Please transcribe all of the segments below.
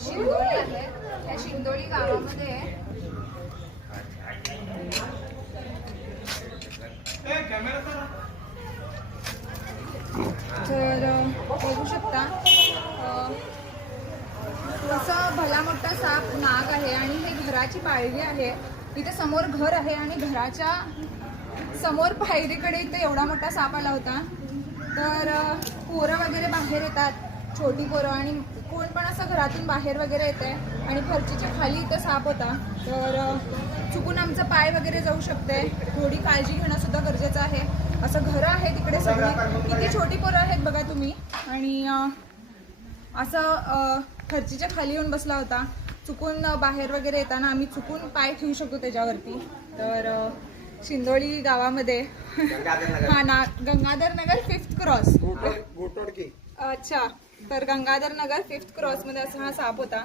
शिंदोळी आहे. त्या शिंदोळी गावामध्ये तर बघू शकता असं भला मोठा साप नाग आहे आणि हे घराची पायरी आहे. इथे समोर घर आहे आणि घराच्या समोर पायरीकडे इथे एवढा मोठा साप आला होता. तर पोरं वगैरे बाहेर येतात, छोटी पोरं, आणि कोण पण असं घरातून बाहेर वगैरे येते आणि फरशीच्या खाली इथं साप होता. तर चुकून आमचं पाय वगैरे जाऊ शकते. थोडी काळजी घेणं सुद्धा गरजेचं आहे. असं घरं आहे तिकडे सगळी, किती छोटी पोरं आहेत बघा तुम्ही. आणि असं फरशीच्या खाली येऊन बसला होता. चुकून बाहेर वगैरे येताना आम्ही चुकून पाय ठेवू शकतो त्याच्यावरती. तर शिंदोळी गावामध्ये हा ना, गंगाधर नगर 5th क्रॉस. अच्छा, तर गंगाधर नगर 5th क्रॉस मध्ये असा हा साप होता.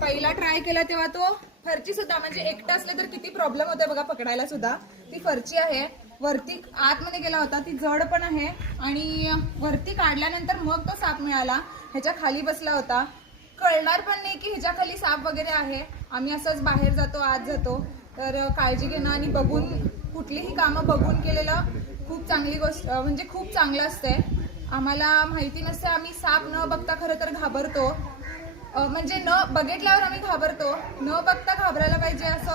पहिला ट्राय केला तेव्हा तो फरची सुद्धा, म्हणजे एकटा असले तर किती प्रॉब्लेम होते बघा पकडायला सुद्धा. ती फरची आहे, वरती आतमध्ये गेला होता, ती जड पण आहे. आणि वरती काढल्यानंतर मग तो साप मिळाला. ह्याच्या खाली बसला होता. कळणार पण नाही की ह्याच्या खाली साप वगैरे आहे. आम्ही असंच बाहेर जातो, आत जातो. तर काळजी घेणं आणि बघून, कुठलीही कामं बघून केलेलं खूप चांगली गोष्ट, म्हणजे खूप चांगलं असते. आम्हाला माहिती नसते, आम्ही साप न बघता खरं तर घाबरतो. म्हणजे न बघितल्यावर आम्ही घाबरतो, न बघता घाबरायला पाहिजे असं